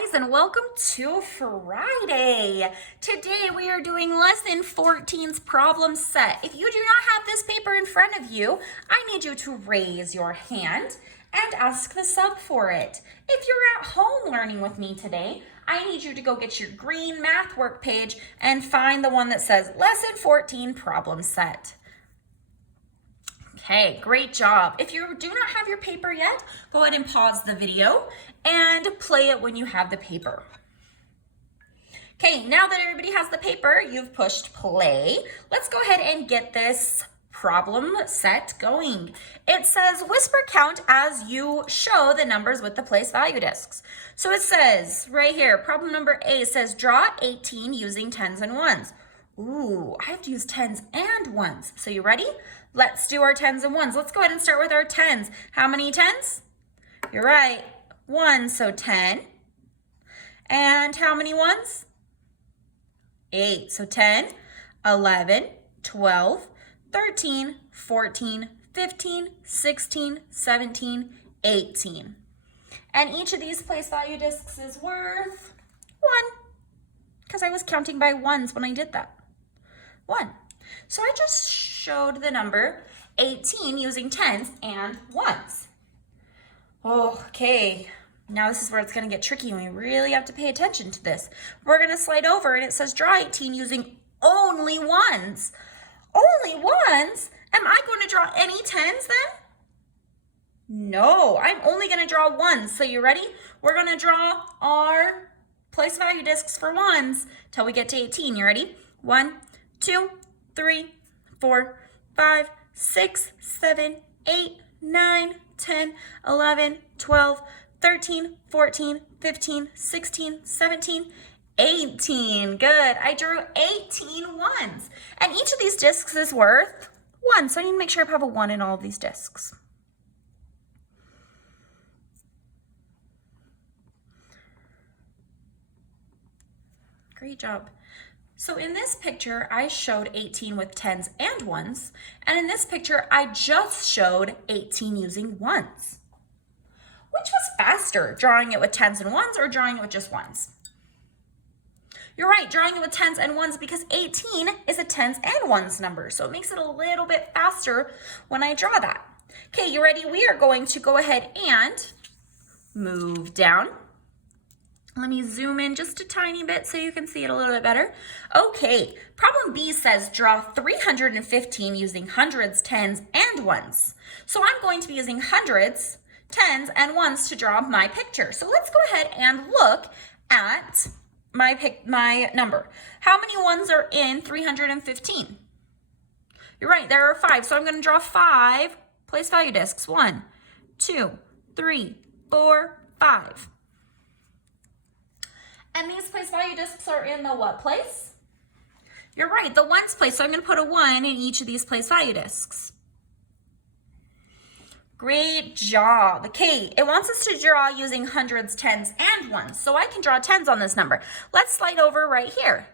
guys, and welcome to Friday. Today we are doing lesson 14's problem set. If you do not have this paper in front of you, I need you to raise your hand and ask the sub for it. If you're at home learning with me today, I need you to go get your green math work page and find the one that says lesson 14 problem set. Okay, great job. If you do not have your paper yet, go ahead and pause the video and play it when you have the paper. Okay, now that everybody has the paper, you've pushed play. Let's go ahead and get this problem set going. It says whisper count as you show the numbers with the place value discs. So it says right here, problem number A says draw 18 using tens and ones. Ooh, I have to use tens and ones. So you ready? Let's do our tens and ones. Let's go ahead and start with our tens. How many tens? You're right, 1, so 10. And how many ones? 8, so 10, 11, 12, 13, 14, 15, 16, 17, 18. And each of these place value discs is worth 1, because I was counting by ones when I did that. 1. So I just showed the number 18 using tens and ones. Okay, now this is where it's going to get tricky and we really have to pay attention to this. We're going to slide over and it says draw 18 using only ones. Only ones? Am I going to draw any tens then? No, I'm only going to draw ones. So you ready? We're going to draw our place value discs for ones till we get to 18. You ready? 1, 2, 3, 4, 5, 6, 7, 8, 9, 10, 11, 12, 13, 14, 15, 16, 17, 18. Good. I drew 18 ones. And each of these discs is worth 1. So I need to make sure I have a 1 in all of these discs. Great job. So in this picture, I showed 18 with tens and ones. And in this picture, I just showed 18 using ones. Which was faster, drawing it with tens and ones or drawing it with just ones? You're right, drawing it with tens and ones because 18 is a tens and ones number. So it makes it a little bit faster when I draw that. Okay, you ready? We are going to go ahead and move down. Let me zoom in just a tiny bit so you can see it a little bit better. Okay, problem B says draw 315 using hundreds, tens, and ones. So I'm going to be using hundreds, tens, and ones to draw my picture. So let's go ahead and look at my number. How many ones are in 315? You're right, there are 5. So I'm going to draw 5 place value discs. 1, 2, 3, 4, 5. And these place value discs are in the what place? You're right, the ones place. So I'm going to put a 1 in each of these place value discs. Great job. Okay, it wants us to draw using hundreds, tens, and ones. So I can draw tens on this number. Let's slide over right here.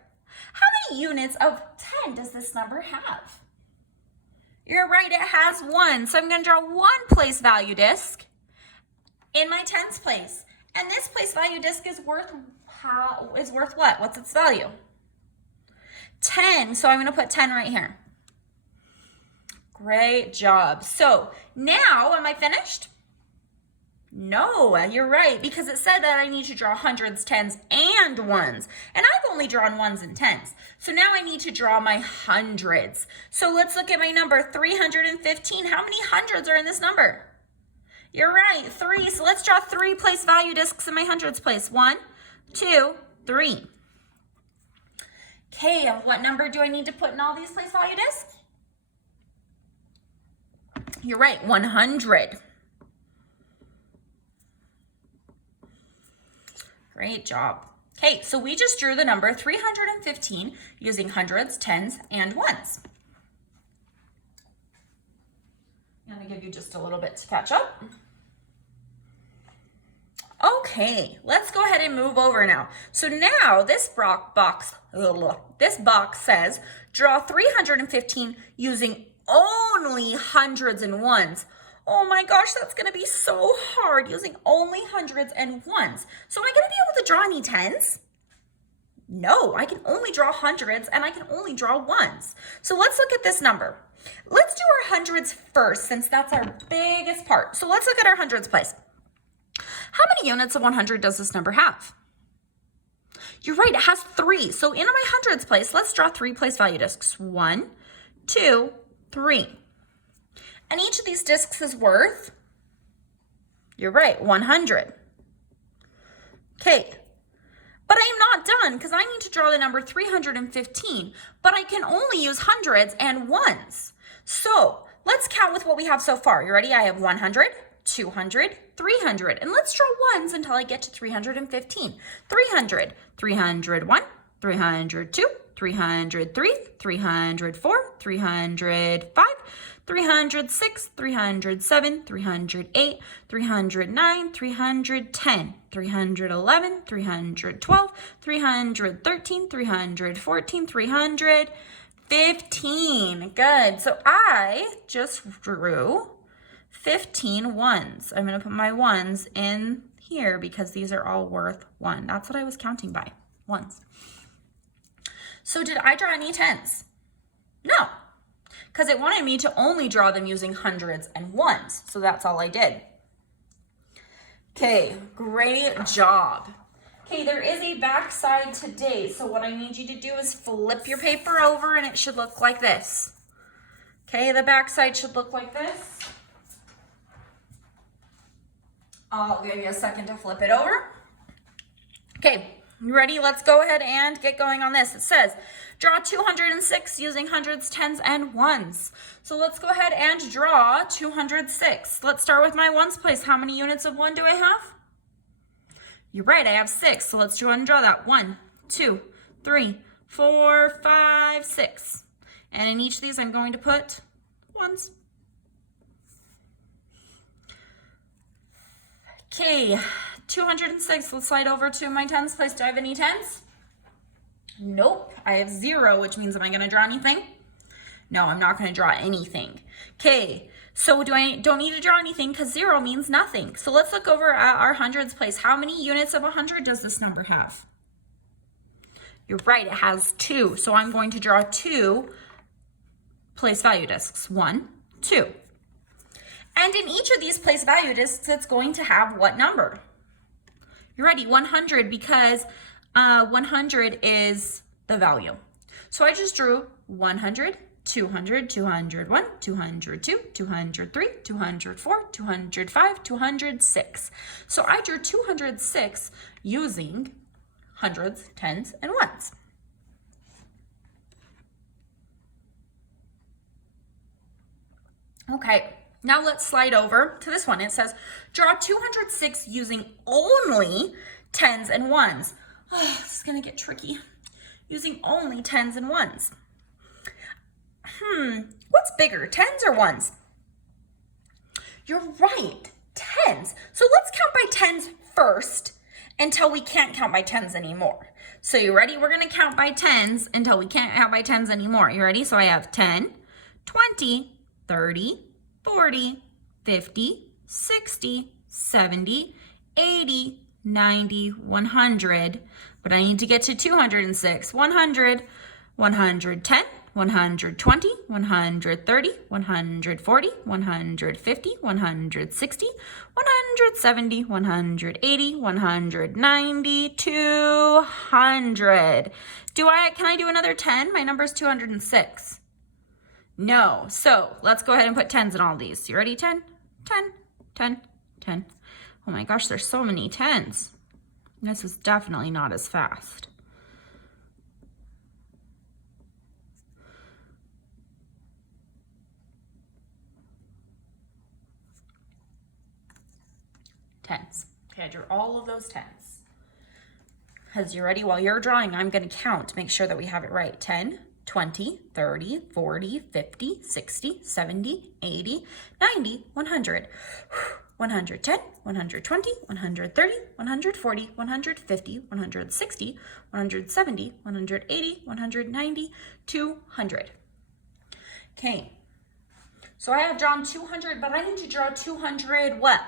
How many units of 10 does this number have? You're right, it has 1. So I'm going to draw 1 place value disc in my tens place. And this place value disc is worth what? What's its value? 10. So I'm going to put 10 right here. Great job. So now, am I finished? No, you're right, because it said that I need to draw hundreds, tens, and ones. And I've only drawn ones and tens. So now I need to draw my hundreds. So let's look at my number, 315. How many hundreds are in this number? You're right, 3. So let's draw 3 place value discs in my hundreds place. 1, 2, 3. Okay, what number do I need to put in all these place value discs? You're right, 100. Great job. Okay, so we just drew the number 315 using hundreds, tens, and ones. I'm going to give you just a little bit to catch up. Okay, let's go ahead and move over now. So now this box says draw 315 using only hundreds and ones. Oh my gosh, that's gonna be so hard using only hundreds and ones. So am I gonna be able to draw any tens? No, I can only draw hundreds and I can only draw ones. So let's look at this number. Let's do our hundreds first since that's our biggest part. So let's look at our hundreds place. How many units of 100 does this number have? You're right, it has 3. So in my hundreds place, let's draw 3 place value discs. 1, 2, 3. And each of these discs is worth, you're right, 100. Okay, but I'm not done because I need to draw the number 315, but I can only use hundreds and ones. So let's count with what we have so far. You ready? I have 100, 200, 300, and let's draw ones until I get to 315. 300, 301, 302, 303, 304, 305, 306, 307, 308, 309, 310, 311, 312, 313, 314, 315. Good. So I just drew 15 ones. I'm going to put my ones in here because these are all worth 1. That's what I was counting by, ones. So did I draw any tens? No, because it wanted me to only draw them using hundreds and ones. So that's all I did. Okay, great job. Okay, there is a back side today. So what I need you to do is flip your paper over and it should look like this. Okay, the back side should look like this. I'll give you a second to flip it over. Okay, you ready? Let's go ahead and get going on this. It says, draw 206 using hundreds, tens, and ones. So let's go ahead and draw 206. Let's start with my ones place. How many units of 1 do I have? You're right, I have 6. So let's go ahead and draw that. 1, 2, 3, 4, 5, 6. And in each of these, I'm going to put ones. Okay, 206. Let's slide over to my tens place. Do I have any tens? Nope, I have 0, which means am I going to draw anything? No, I'm not going to draw anything. Okay, so don't need to draw anything because 0 means nothing. So let's look over at our hundreds place. How many units of 100 does this number have? You're right, it has 2. So I'm going to draw 2 place value discs. 1, 2. And in each of these place value discs, it's going to have what number? You're ready, 100, because 100 is the value. So I just drew 100, 200, 201, 202, 203, 204, 205, 206. So I drew 206 using hundreds, tens, and ones. Okay. Now let's slide over to this one. It says, draw 206 using only tens and ones. Oh, this is going to get tricky. Using only tens and ones. What's bigger, tens or ones? You're right, tens. So let's count by tens first until we can't count by tens anymore. So you ready? We're going to count by tens until we can't count by tens anymore. You ready? So I have 10, 20, 30, 40, 50, 60, 70, 80, 90, 100. But I need to get to 206. 100, 110, 120, 130, 140, 150, 160, 170, 180, 190, 200. Can I do another 10? My number is 206. No. So let's go ahead and put tens in all these. You ready? 10, 10, 10, 10. Oh my gosh, there's so many tens. This is definitely not as fast. Tens. Okay, I drew all of those tens. Because you're ready? While you're drawing, I'm going to count to make sure that we have it right. 10, 20, 30, 40, 50, 60, 70, 80, 90, 100. 110, 120, 130, 140, 150, 160, 170, 180, 190, 200. Okay, So I have drawn 200, but I need to draw 200 what?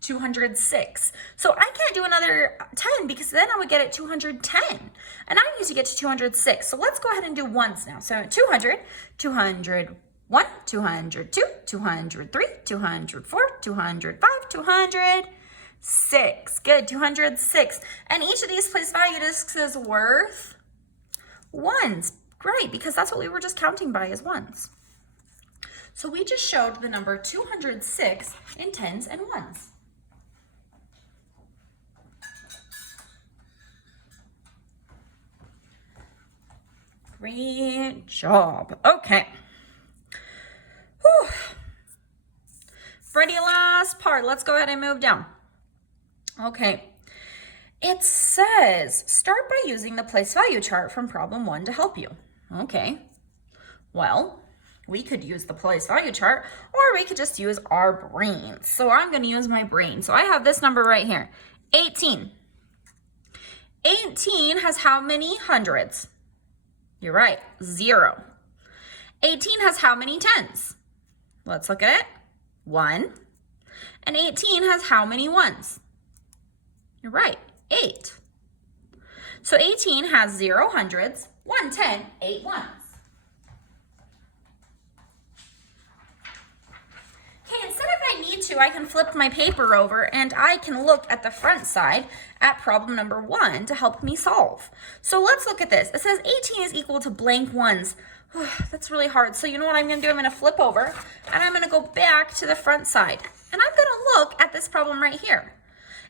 206. So I can't do another 10 because then I would get at 210. And I need to get to 206. So let's go ahead and do ones now. So 200, 201, 202, 203, 204, 205, 206. Good, 206. And each of these place value discs is worth ones. Great, because that's what we were just counting by as ones. So we just showed the number 206 in tens and ones. Great job. Okay. Whew. Ready, last part. Let's go ahead and move down. Okay. It says, start by using the place value chart from problem 1 to help you. Okay. Well, we could use the place value chart, or we could just use our brains. So I'm going to use my brain. So I have this number right here, 18. 18 has how many hundreds? You're right, 0. 18 has how many tens? Let's look at it. 1. And 18 has how many ones? You're right, 8. So 18 has 0 hundreds, 1 10, 8 ones. Okay, instead of I need to, I can flip my paper over and I can look at the front side at problem number 1 to help me solve. So let's look at this. It says 18 is equal to blank ones. That's really hard. So you know what I'm going to do? I'm going to flip over and I'm going to go back to the front side. And I'm going to look at this problem right here.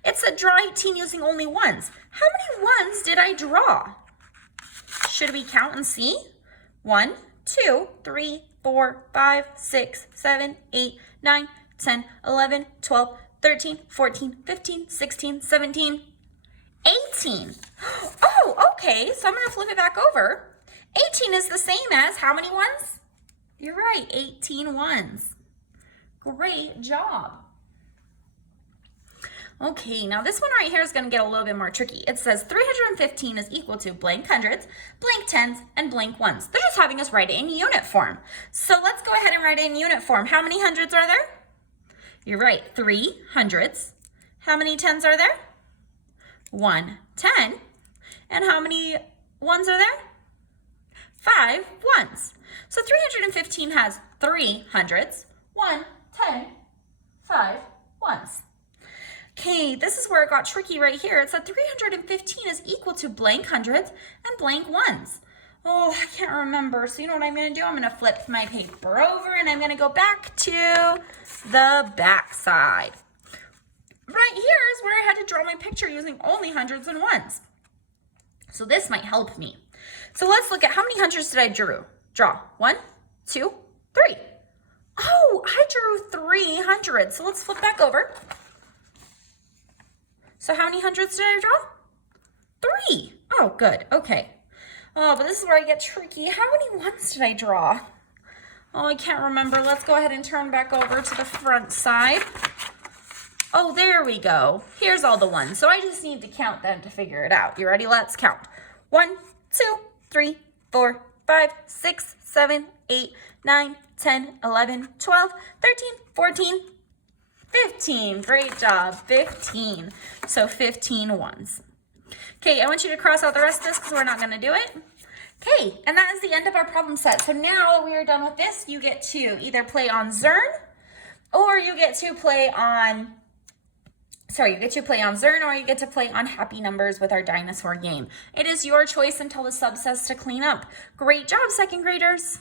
It said draw 18 using only ones. How many ones did I draw? Should we count and see? 1, 2, 3, 4, 5, 6, 7, 8, 9, 10, 11, 12, 13, 14, 15, 16, 17, 18. Oh, okay. So I'm going to flip it back over. 18 is the same as how many ones? You're right, 18 ones. Great job. Okay, now this one right here is going to get a little bit more tricky. It says 315 is equal to blank hundreds, blank tens, and blank ones. They're just having us write it in unit form. So let's go ahead and write it in unit form. How many hundreds are there? You're right, 3 hundreds. How many tens are there? 1 10. And how many ones are there? 5 ones. So 315 has 3 hundreds, 1 10, 5 ones. Okay, this is where it got tricky right here. It said 315 is equal to blank hundreds and blank ones. Oh, I can't remember. So you know what I'm going to do? I'm going to flip my paper over and I'm going to go back to the back side. Right here is where I had to draw my picture using only hundreds and ones. So this might help me. So let's look at how many hundreds did I draw? 1, 2, 3. Oh, I drew 3 hundreds. So let's flip back over. So how many hundreds did I draw? 3. Oh, good. Okay. Oh, but this is where I get tricky. How many ones did I draw? Oh, I can't remember. Let's go ahead and turn back over to the front side. Oh, there we go. Here's all the ones. So I just need to count them to figure it out. You ready? Let's count. 1, 2, 3, 4, 5, 6, 7, 8, 9, 10, 11, 12, 13, 14, 15. Great job. 15. So 15 ones. Okay, I want you to cross out the rest of this because we're not going to do it. Okay, and that is the end of our problem set. So now that we are done with this, you get to either play on Zern or you get to play on, you get to play on Zern or you get to play on Happy Numbers with our dinosaur game. It is your choice until the sub says to clean up. Great job, second graders.